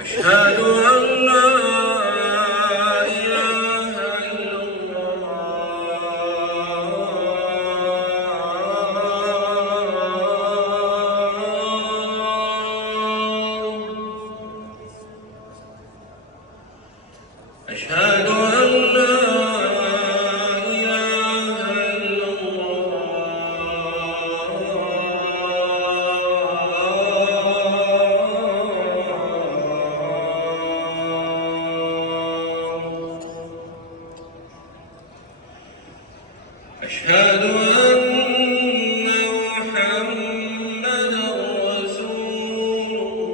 أشهد أن لا إله إلا الله. أشهد أن لا إله إلا الله. أشهد أن محمدًا رسول الله.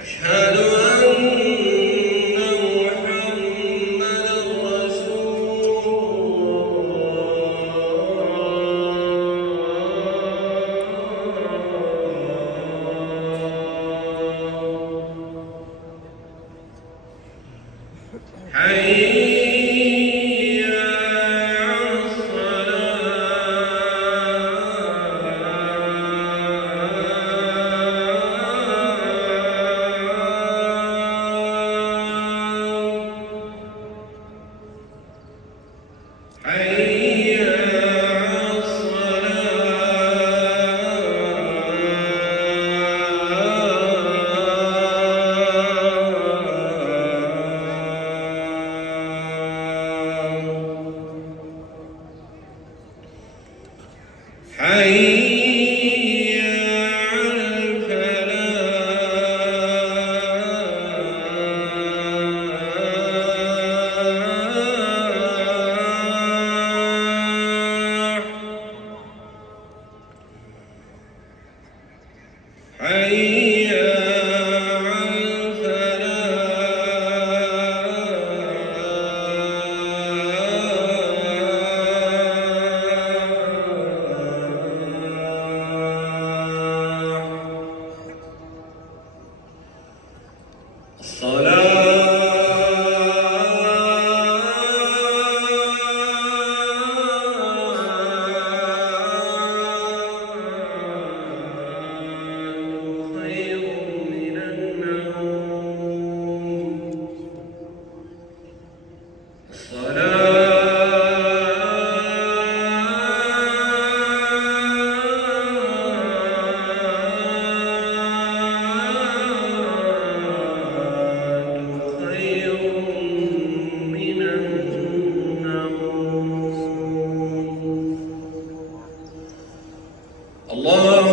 أشهد أن محمدًا رسول الله. حي على الصلاة. حي على الصلاة. حي على الفلاح. حي على الفلاح. الصلاة خير من النوم. الصلاة خير من النوم. الله